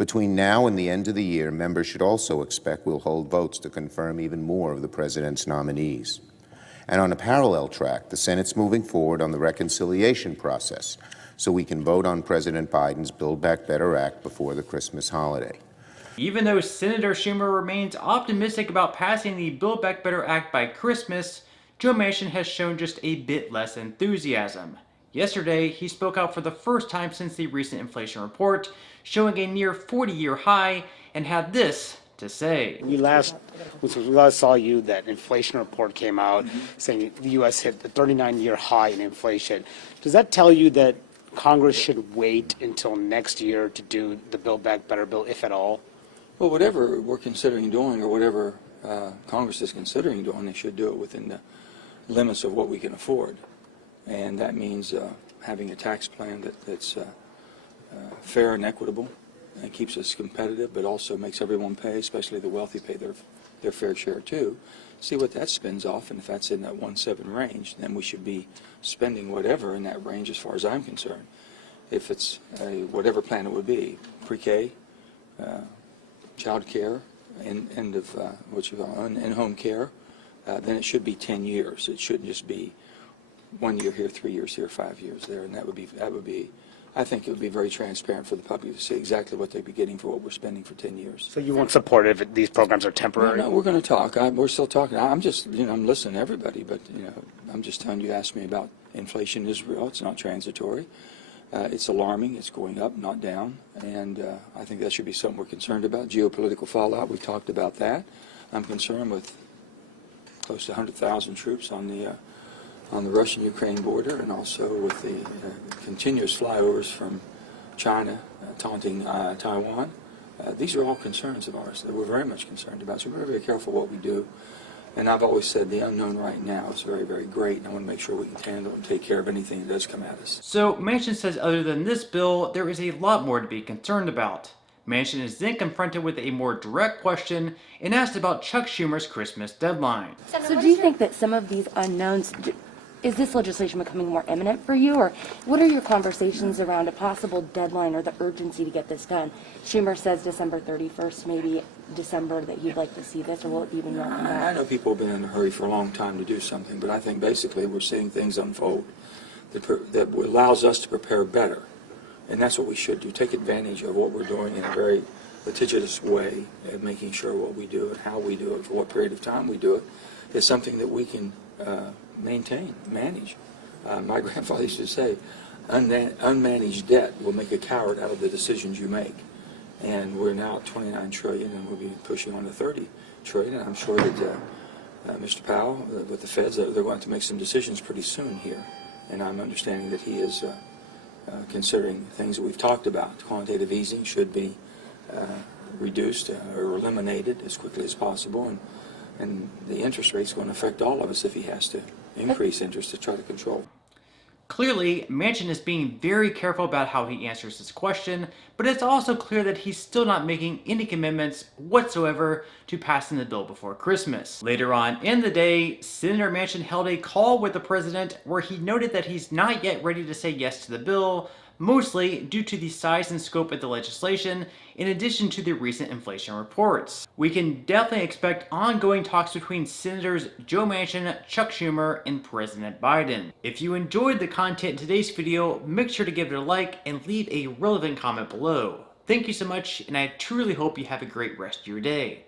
Between now and the end of the year, members should also expect we'll hold votes to confirm even more of the president's nominees. And on a parallel track, the Senate's moving forward on the reconciliation process so we can vote on President Biden's Build Back Better Act before the Christmas holiday. Even though Senator Schumer remains optimistic about passing the Build Back Better Act by Christmas, Joe Manchin has shown just a bit less enthusiasm. Yesterday, he spoke out for the first time since the recent inflation report, showing a near 40-year high, and had this to say. We last saw you, that inflation report came out saying the U.S. hit the 39-year high in inflation. Does that tell you that Congress should wait until next year to do the Build Back Better bill, if at all? Well, whatever we're considering doing, or whatever Congress is considering doing, they should do it within the limits of what we can afford. And that means having a tax plan that's fair and equitable and keeps us competitive, but also makes everyone pay, especially the wealthy, pay their fair share too. See what that spins off, and if that's in that 1.7 range, then we should be spending whatever in that range as far as I'm concerned. If it's whatever plan it would be, pre-K, child care, end of in-home care, then it should be 10 years. It shouldn't just be 1 year here, 3 years here, 5 years there, and that would be. I think it would be very transparent for the public to see exactly what they'd be getting for what we're spending for 10 years. So you won't support it if these programs are temporary? No, we're going to talk. We're still talking. I'm just, I'm listening to everybody, but, I'm just telling you, ask me about inflation is real. It's not transitory. It's alarming. It's going up, not down. And I think that should be something we're concerned about. Geopolitical fallout, we've talked about that. I'm concerned with close to 100,000 troops on the Russian-Ukraine border, and also with the continuous flyovers from China taunting Taiwan. These are all concerns of ours that we're very much concerned about. So we're very careful what we do. And I've always said the unknown right now is very, very great, and I want to make sure we can handle and take care of anything that does come at us. So Manchin says other than this bill, there is a lot more to be concerned about. Manchin is then confronted with a more direct question and asked about Chuck Schumer's Christmas deadline. So do you think that some of these unknowns, is this legislation becoming more imminent for you, or what are your conversations around a possible deadline or the urgency to get this done? Schumer says December 31st, maybe December, that you'd like to see this, or will it even more than that? I know people have been in a hurry for a long time to do something, but I think basically we're seeing things unfold that allows us to prepare better. And that's what we should do, take advantage of what we're doing in a very litigious way, and making sure what we do and how we do it, for what period of time we do it, is something that we can maintain, manage. My grandfather used to say, unmanaged debt will make a coward out of the decisions you make. And we're now at 29 trillion, and we'll be pushing on to 30 trillion. And I'm sure that Mr. Powell, with the Feds, they're going to make some decisions pretty soon here. And I'm understanding that he is considering things that we've talked about. Quantitative easing should be reduced or eliminated as quickly as possible. And the interest rate's going to affect all of us if he has to increase interest to try to control. Clearly, Manchin is being very careful about how he answers this question, but it's also clear that he's still not making any commitments whatsoever to passing the bill before Christmas. Later on in the day, Senator Manchin held a call with the president where he noted that he's not yet ready to say yes to the bill, mostly due to the size and scope of the legislation, in addition to the recent inflation reports. We can definitely expect ongoing talks between Senators Joe Manchin, Chuck Schumer, and President Biden. If you enjoyed the content in today's video, make sure to give it a like and leave a relevant comment below. Thank you so much, and I truly hope you have a great rest of your day.